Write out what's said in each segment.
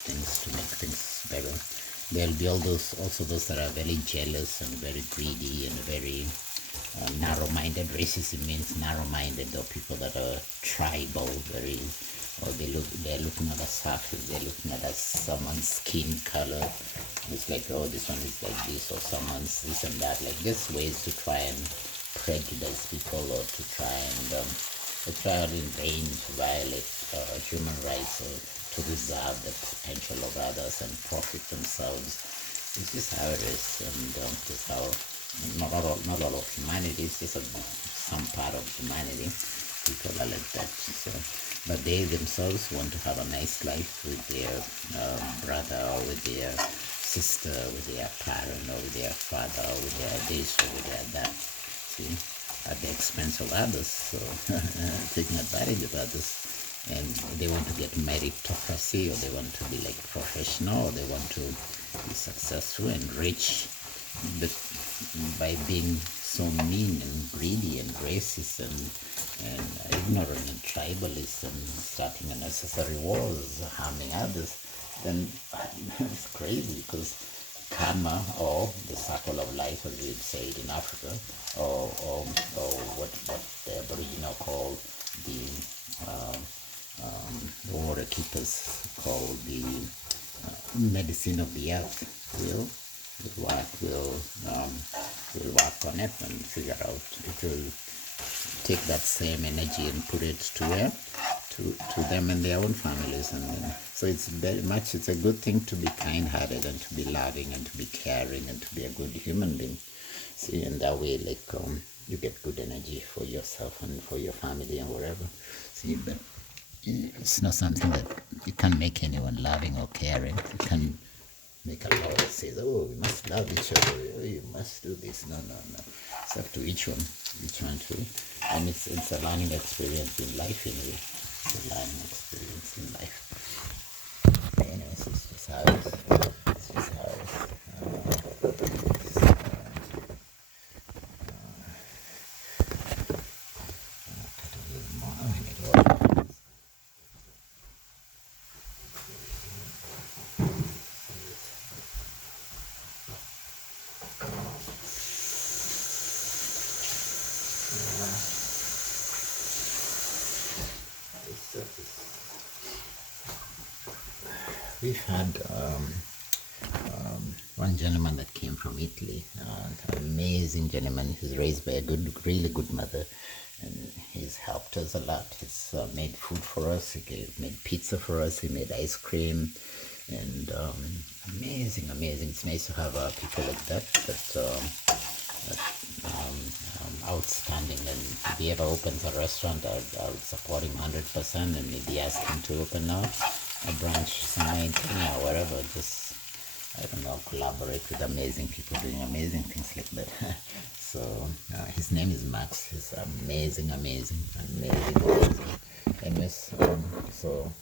things to make things better. There'll be all those also those that are very jealous and very greedy and very narrow-minded. Racism means narrow-minded, or people that are tribal, very, or they're looking at a surface, they're looking at someone's skin color. It's like, oh, this one is like this, or someone's this and that. Like just ways to try and prejudice people, or to try and try in vain to violate human rights, or to reserve the potential of others and profit themselves. It's just how it is, and just how not all of humanity. It's just some part of humanity. People are like that. So, but they themselves want to have a nice life with their brother, or with their sister, with their parent, or with their father, or with their this, or with their that. See, at the expense of others. So taking advantage of others. And they want to get meritocracy, or they want to be like professional, or they want to be successful and rich, but by being so mean and greedy and racist and ignorant and tribalist and starting unnecessary wars, harming others, then it's crazy, because karma, or the circle of life, as we'd say it in Africa, or what the Aboriginal call the water keepers call the medicine of the earth, will work on it and figure out. It will take that same energy and put it to where? To them and their own families. And so it's very much, it's a good thing to be kind-hearted and to be loving and to be caring and to be a good human being. See, and that way, like, you get good energy for yourself and for your family and whatever. See, but it's not something that you can make anyone loving or caring. You can make a law that says, oh, we must love each other, oh, you must do this. No. It's up to each one to, and it's a learning experience in life anyway. It's a learning experience in life. Anyways, it's just how it is. It's just how it is. Cut a little more. Oh, I need water. We've had one gentleman that came from Italy, an amazing gentleman. He's raised by a really good mother, and he's helped us a lot. He's made food for us. He made pizza for us. He made ice cream, and amazing. It's nice to have people like that outstanding. And if he ever opens a restaurant, I'll support him 100%, and maybe ask him to open now a branch somewhere in Kenya or wherever. Just, I don't know, collaborate with amazing people doing amazing things like that. So his name is Max. He's amazing. Anyways, so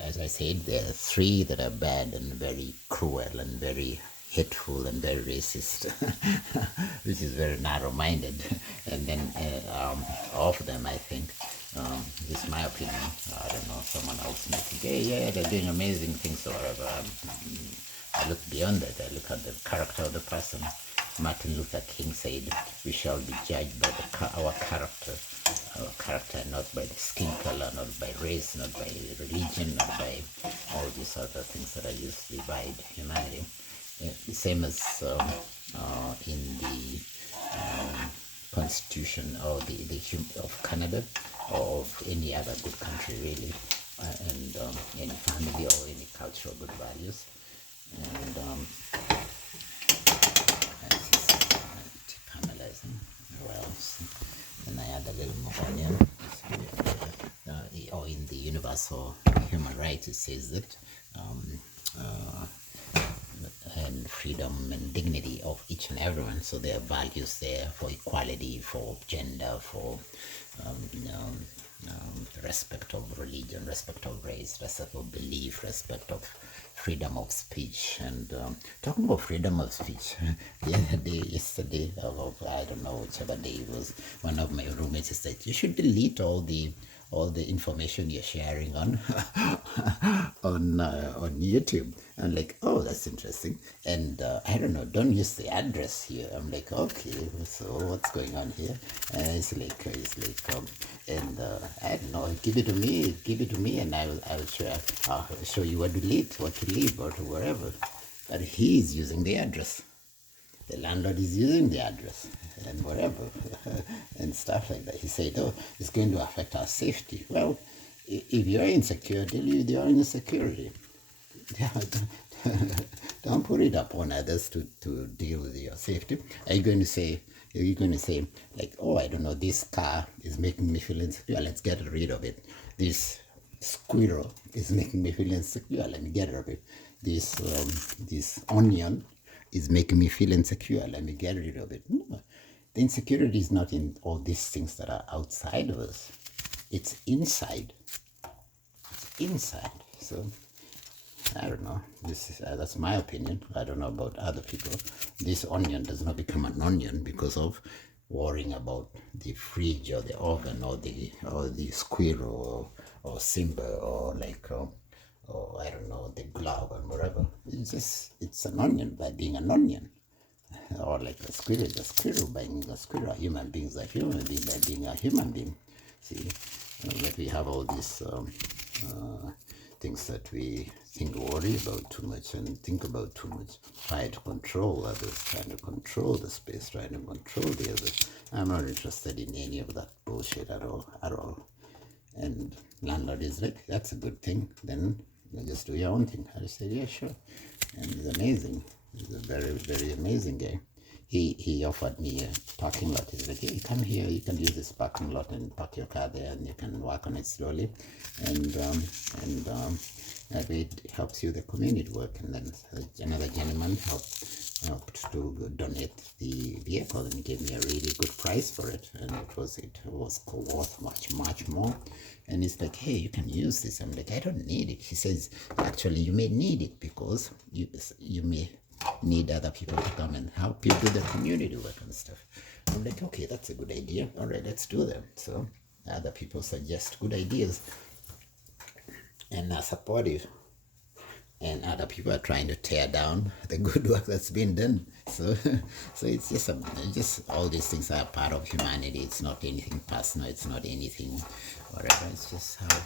as I said, there are three that are bad and very cruel and very hateful and very racist, which is very narrow-minded. And then of them, I think, this is my opinion, I don't know, someone else may think, hey, yeah, they're doing amazing things or whatever. I look beyond that. I look at the character of the person. Martin Luther King said, we shall be judged by our character, not by the skin color, not by race, not by religion, not by all these other things that are used to divide humanity. The same as in the constitution or the of Canada, or of any other good country really, and any family or any cultural good values. And caramelizing. Well, then I add a little more onion. Or in the universal human rights, it says that and freedom and dignity of each and everyone. So there are values there for equality, for gender, for respect of religion, respect of race, respect of belief, respect of freedom of speech. And talking about freedom of speech, the other day, yesterday, I don't know whichever day it was, one of my roommates said, you should delete all the all the information you're sharing on on YouTube. I'm like, oh, that's interesting. And I don't know, don't use the address here. I'm like, okay, so what's going on here? And it's like, and I don't know, give it to me, and I'll show you what to leave, or to wherever. But he's using the address. The landlord is using the address and whatever and stuff like that. He said, oh, it's going to affect our safety. Well, if you're insecure, deal with your insecurity. Don't put it up on others to deal with your safety. Are you going to say, like, oh, I don't know, this car is making me feel insecure, let's get rid of it. This squirrel is making me feel insecure, let me get rid of it. This onion is making me feel insecure, let me get rid of it. No. The insecurity is not in all these things that are outside of us. It's inside. It's inside. So, I don't know. That's my opinion. I don't know about other people. This onion does not become an onion because of worrying about the fridge or the oven or the squirrel or Simba or or I don't know, the glove and whatever. It's an onion by being an onion. Or like a squirrel by being a squirrel. Human beings are human beings by being a human being. See, but we have all these things that we worry about too much and think about too much. Try to control others, trying to control the space, trying to control the others. I'm not interested in any of that bullshit at all. And landlord is like, that's a good thing. Then you just do your own thing. I said, yeah, sure. And he's amazing. He's a very, very amazing guy. He offered me a parking lot. He's like, hey, come here. You can use this parking lot and park your car there, and you can work on it slowly. And that way it helps you the community work. And then another gentleman helped to donate the vehicle and gave me a really good price for it, and it was worth much more. And he's like, hey, you can use this. I'm like, I don't need it. He says, actually, you may need it because you may need other people to come and help you do the community work and stuff. I'm like, okay, that's a good idea. All right, let's do them. So other people suggest good ideas and are supportive, and other people are trying to tear down the good work that's been done. So it's just all these things are part of humanity. It's not anything personal. It's not anything whatever. It's just how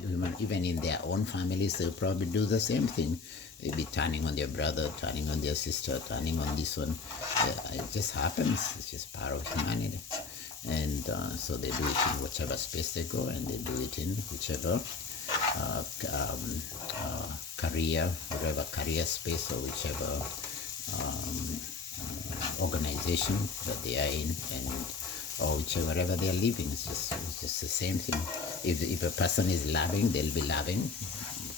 human, even in their own families, they'll probably do the same thing. They'll be turning on their brother, turning on their sister, turning on this one. It just happens. It's just part of humanity. And so they do it in whichever space they go, and they do it in whichever whatever career space or whichever organization that they are in, or wherever they are living. It's just the same thing. If a person is loving, they'll be loving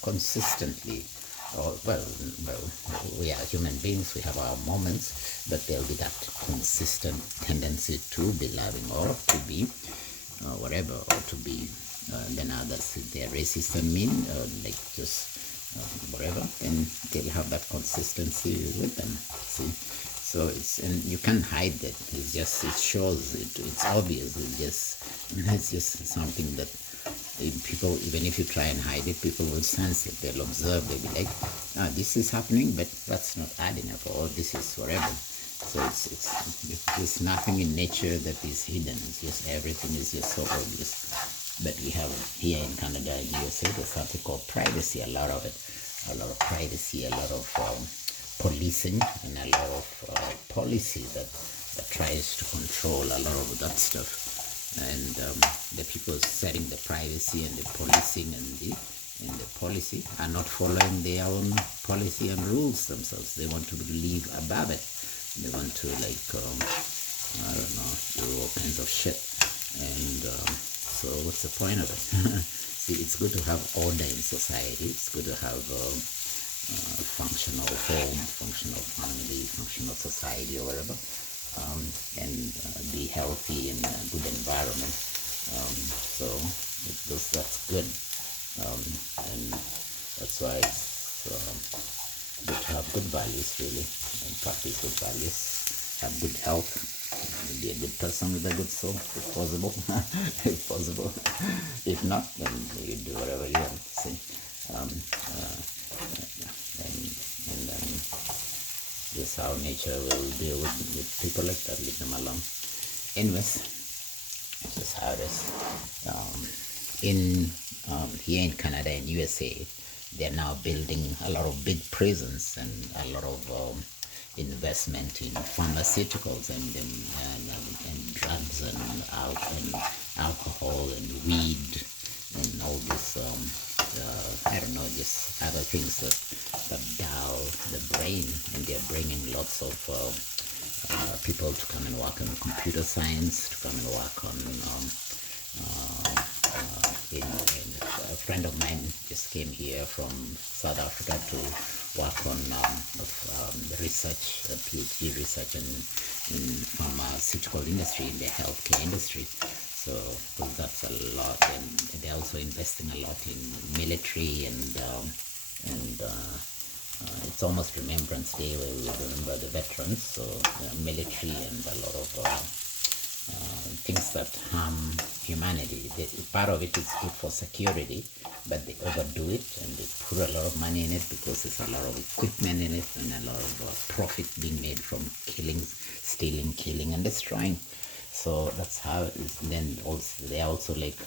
consistently. Or well, we are human beings. We have our moments, but there'll be that consistent tendency to be loving or to be whatever, or to be. Then others, if they're racist and mean, like just whatever, then they'll have that consistency with them. See, so and you can't hide that. It shows. It's obvious. It's just something that people, even if you try and hide it, people will sense it. They'll observe. They'll be like, this is happening, but that's not adding up, or this is whatever. So there's nothing in nature that is hidden. It's just everything is just so obvious. But we have here in Canada and USA, there's something called privacy, a lot of privacy, a lot of policing, and a lot of policy that tries to control a lot of that stuff. And the people setting the privacy and the policing and the policy are not following their own policy and rules themselves. They want to live above it. They want to I don't know, do all kinds of shit. And so what's the point of it? See, it's good to have order in society. It's good to have functional home, functional family, functional society, or whatever, and be healthy in a good environment. So that's good, and that's why it's good to have good values, really, and practice good values, have good health, be a good person with a good soul, if possible. If possible. If not, then you do whatever you want. See, and just how nature will deal with people like that. Leave them alone. Anyways, that's just how it is. In here in Canada and USA, they're now building a lot of big prisons and a lot of investment in pharmaceuticals and drugs and alcohol and weed and all this I don't know, just other things that dull the brain, and they're bringing lots of people to come and work on computer science, to come and work on a friend of mine just came here from South Africa to work on research, PhD research in pharmaceutical industry, in the healthcare industry. So that's a lot, and they're also investing a lot in military, and it's almost Remembrance Day where we remember the veterans. So military and a lot of things that harm humanity. Part of it is good for security, but they overdo it and they put a lot of money in it because there's a lot of equipment in it and a lot of profit being made from stealing, killing, and destroying. So that's how it is. And then also, they're also like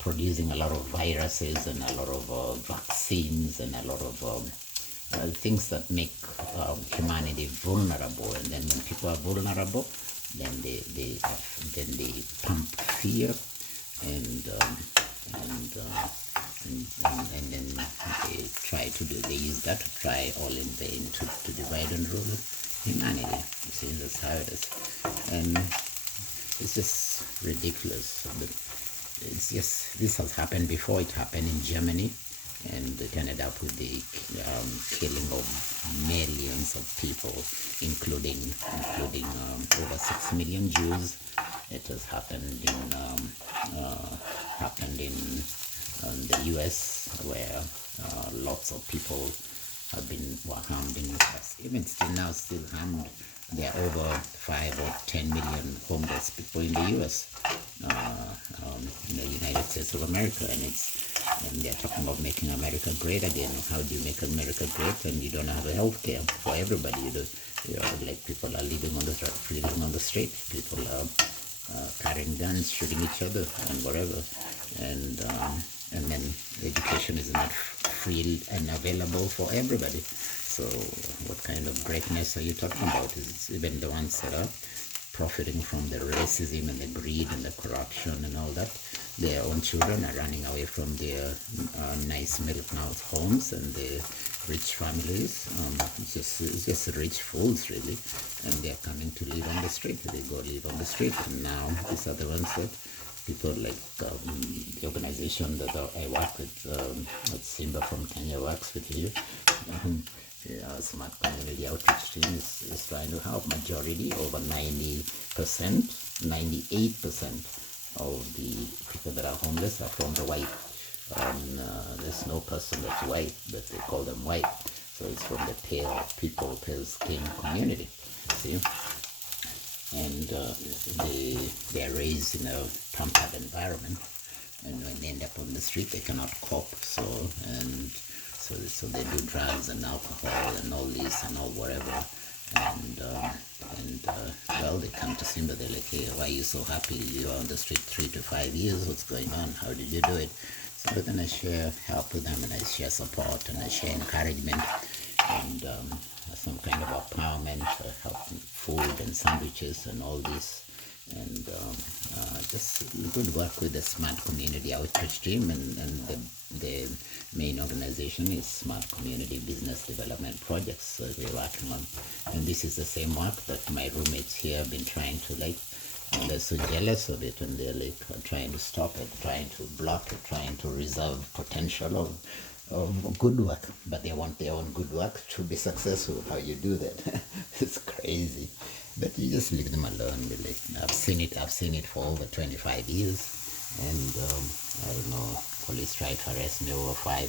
producing a lot of viruses and a lot of vaccines and a lot of things that make humanity vulnerable. And then when people are vulnerable, then they pump fear and then they use that to try all in vain to divide and rule humanity. You see, that's how it is. And it's just ridiculous. But it's just, this has happened before. It happened in Germany, and it ended up with the killing of millions of people, including over 6 million Jews. It has happened in the US, where lots of people were harmed in the past. Even still now, still harmed. There are over 5 or 10 million homeless people in the US, in the United States of America, and they're talking about making America great again. How do you make America great and you don't have health care for everybody? Like people are living on the street, people are carrying guns, shooting each other, and whatever, and then education is not free and available for everybody. So what kind of greatness are you talking about? It's even the ones that are profiting from the racism and the greed and the corruption and all that. Their own children are running away from their nice middle-class homes and the rich families. It's just rich fools, really, and they're coming to live on the street. They go live on the street, and now these are the ones that people like the organization that I work with Simba from Kenya works with you. Smart Community Outreach Team is trying to help. Majority, over 90%, 98% of the people that are homeless are from the white. There's no person that's white, but they call them white. So it's from the pale skin community. See? And they're raised in a pampered environment, and when they end up on the street, they cannot cope. So they do drugs and alcohol and all this and all whatever, and well, they come to Simba. They're like, hey, why are you so happy? You are on the street 3 to 5 years. What's going on? How did you do it? So we're gonna share help with them, and I share support, and I share encouragement, and some kind of empowerment, help food and sandwiches and all this, and just good work with the Smart Community Outreach Team, and the main organization is Smart Community Business Development Projects. So we're working on, and this is the same work that my roommates here have been trying to like, and they're so jealous of it, and they're like trying to stop it, trying to block it, trying to reserve potential of good work, but they want their own good work to be successful. How you do that? It's crazy. But you just leave them alone. Like, I've seen it for over 25 years, and I don't know, police tried to arrest me over five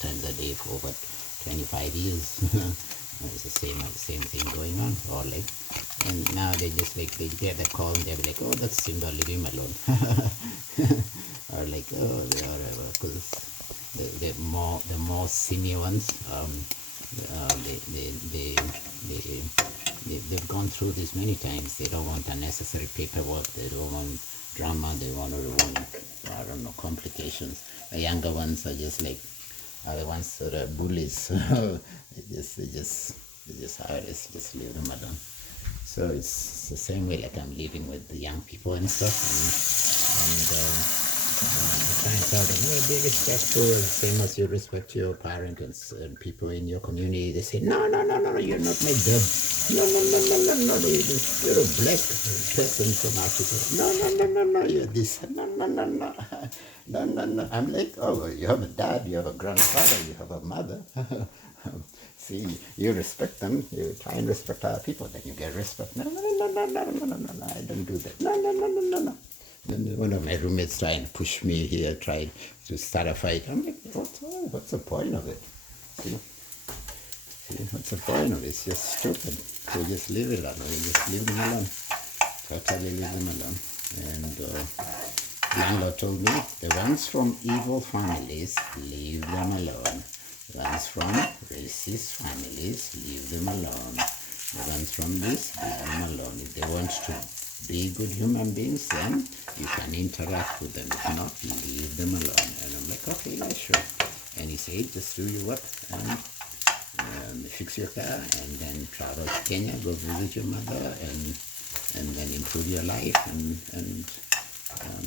times a day for over 25 years. It's the same thing going on. Or like, and now they just like they get the call and they'll be like, oh, that's Simba, leave him alone. Or like, oh, whatever, because the more senior ones, they've gone through this many times. They don't want unnecessary paperwork. They don't want drama. They want I don't know, complications. The younger ones are just like the ones that are bullies. They just how it is. Just leave them alone. So it's the same way like I'm living with the young people and stuff, and I try and tell them, be respectful, same as you respect your parents and people in your community. They say, no, you're not my dad. No, you're a black person from Africa. No, you're this. No. I'm like, oh, you have a dad, you have a grandfather, you have a mother. See, you respect them, you try and respect other people, then you get respect. No, I don't do that. No. Then one of my roommates tried to push me here, tried to start a fight. I'm like, what's the point of it? See, what's the point of it? It's just stupid. So just leave it alone. We just leave them alone. Totally leave them alone. And landlord told me, the ones from evil families, leave them alone. The ones from racist families, leave them alone. The ones from this, leave them alone. If they want to be good human beings, then you can interact with them. If not, leave them alone. And I'm like, okay, yeah, sure. And he said, just do your work and fix your car and then travel to Kenya, go visit your mother and then improve your life and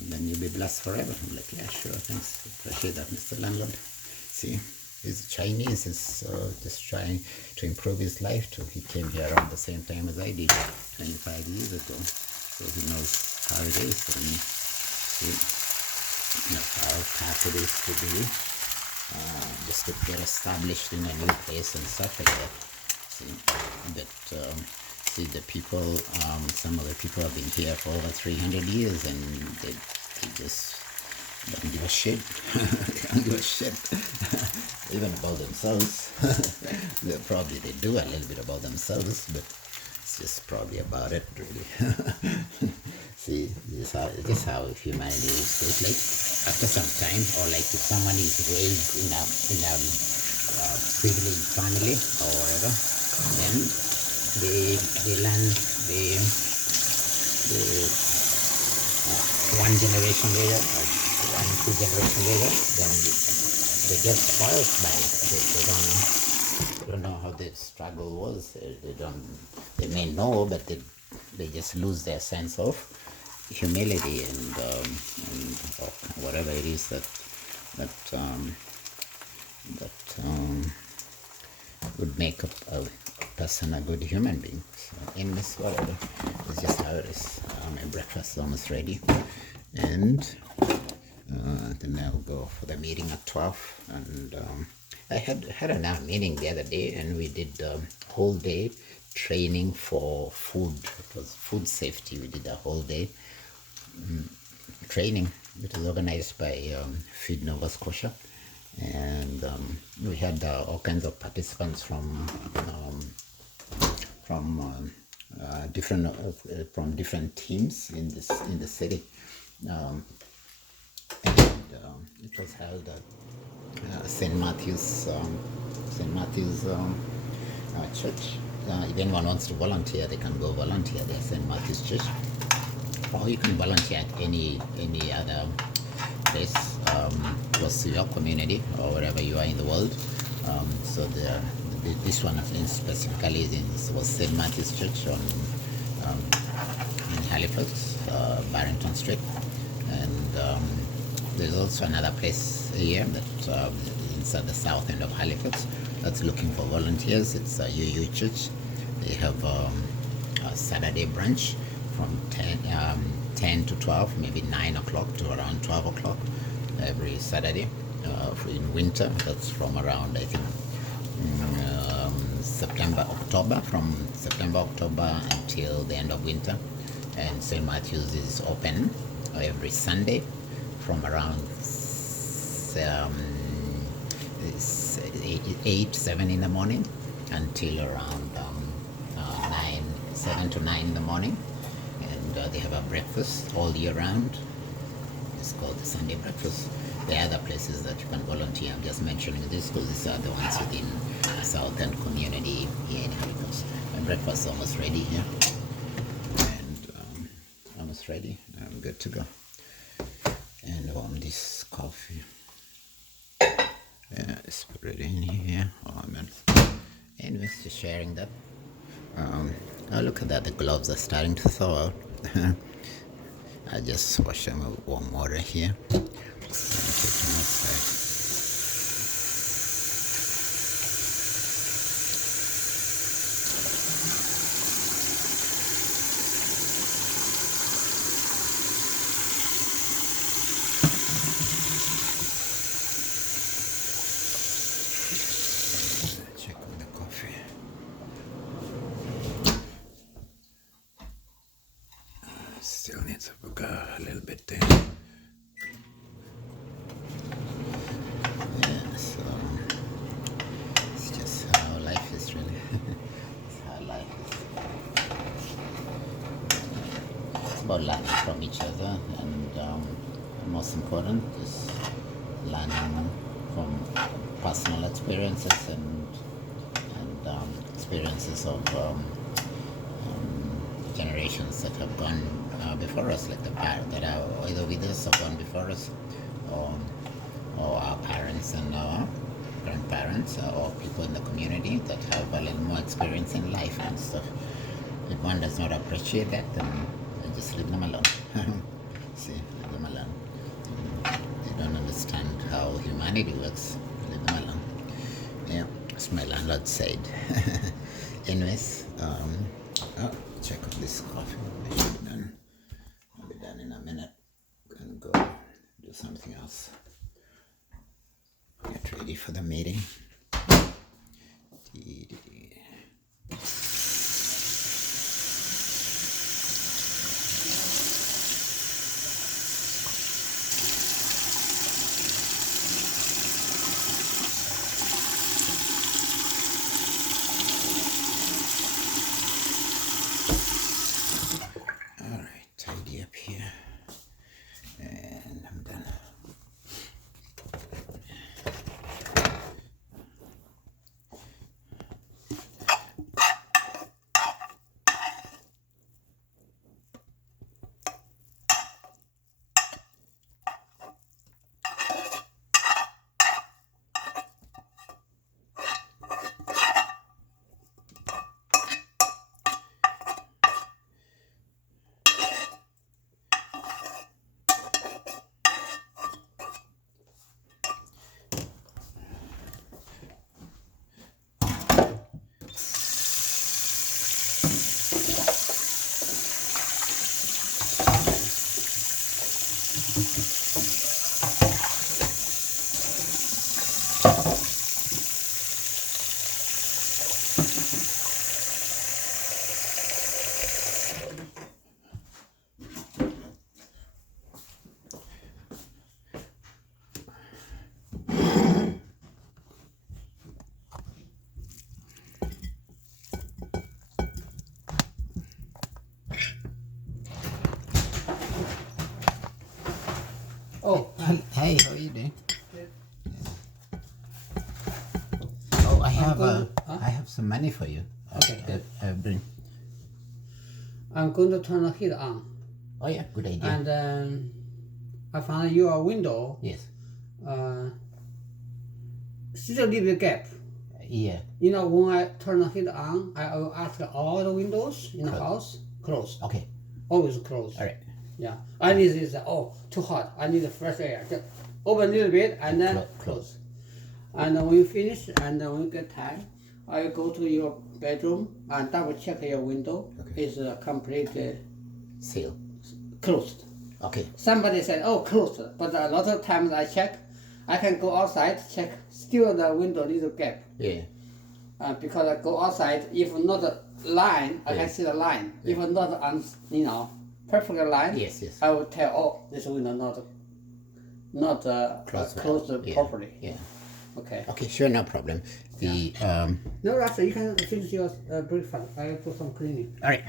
then you'll be blessed forever. I'm like, yeah, sure, thanks. Appreciate that, Mr. Landlord. See, he's Chinese, he's just trying to improve his life too. He came here around the same time as I did, 25 years ago. So he knows how it is and how tough it is to be just to get established in a new place and stuff like that. See, but see, the people, some of the people have been here for over 300 years and they just don't give a shit. They don't give a shit even about themselves. They do a little bit about themselves, but it's just probably about it, really. See, this is how humanity is. It's like after some time, or like if someone is raised in a privileged family or whatever, then they learn the one generation later, or 1-2 generation later, then they get spoiled by it. They don't know how the struggle was. They may know, but they just lose their sense of humility and whatever it is that would make a person a good human being. So in this, whatever, it's just how it is. My breakfast is almost ready, and then I'll go for the meeting at 12. And I had a meeting the other day, and we did whole day training for food. It was food safety. We did a whole day training. It was organized by Feed Nova Scotia, and we had all kinds of participants from different teams in the city, and it was held at St. Matthew's church. If anyone wants to volunteer, they can go volunteer there, St. Matthew's Church, or you can volunteer at any other place close to your community or wherever you are in the world. So this one specifically was St. Matthew's Church in Halifax, Barrington Street, and there's also another place here that inside the south end of Halifax that's looking for volunteers. It's a UU Church. They have a Saturday brunch from 10 to 12, maybe 9 o'clock to around 12 o'clock every Saturday. In winter, that's from around, I think, from September, October until the end of winter. And St. Matthew's is open every Sunday from around 8, 7 in the morning until around 7 to 9 in the morning, and they have a breakfast all year round. It's called the Sunday breakfast. There are other places that you can volunteer. I'm just mentioning this because these are the ones within the southern community here in Halifax. My breakfast is almost ready here, and almost ready. I'm good to go. And warm this coffee. Yeah, let's put it in here. Oh man. Anyways, just sharing that. Oh, look at that, the gloves are starting to thaw out. I just wash them with warm water here. And take them outside. Check on the coffee. Still needs to cook a little bit there. Yeah, so it's just how life is really. It's how life is. It's about learning from each other, and most important is learning from personal experiences and experiences of generations that have gone before us, like the parents that are either with us or gone before us, or our parents and our grandparents, or people in the community that have a little more experience in life and stuff. If one does not appreciate that, then I just leave them alone. See, leave them alone. They don't understand how humanity works. Leave them alone. Yeah, as my landlord said. Anyways, check out this coffee. I should be done. I'll be done in a minute. Gonna go do something else. Get ready for the meeting. Alright, tidy up here. And I'm done. Oh, hey, how are you doing? Good. Oh, I have some money for you. Okay, good. I've been. I'm going to turn the heat on. Oh yeah, good idea. And I found your window. Yes. Still a little bit gap. Yeah. You know, when I turn the heat on, I will ask all the windows in the Close. house closed. Okay. Always closed. All right. Yeah. I need this. Too hot. I need fresh air. Just open a little bit and then close. And when you finish and when you get time, I will go to your bedroom and double check your window. Okay. It's completely Seal. closed. Okay. Somebody said, oh, closed. But a lot of times I check, I can go outside, check, still the window little gap. Yeah. Because I go outside, if not a line, I Yeah. can see the line. Yeah. If not on, perfect line, Yes. Yes. I will tell, oh, this window not closed Yeah. properly. Yeah. Okay. Okay. Sure. No problem. The No rush. You can finish your breakfast. I do some cleaning. all right.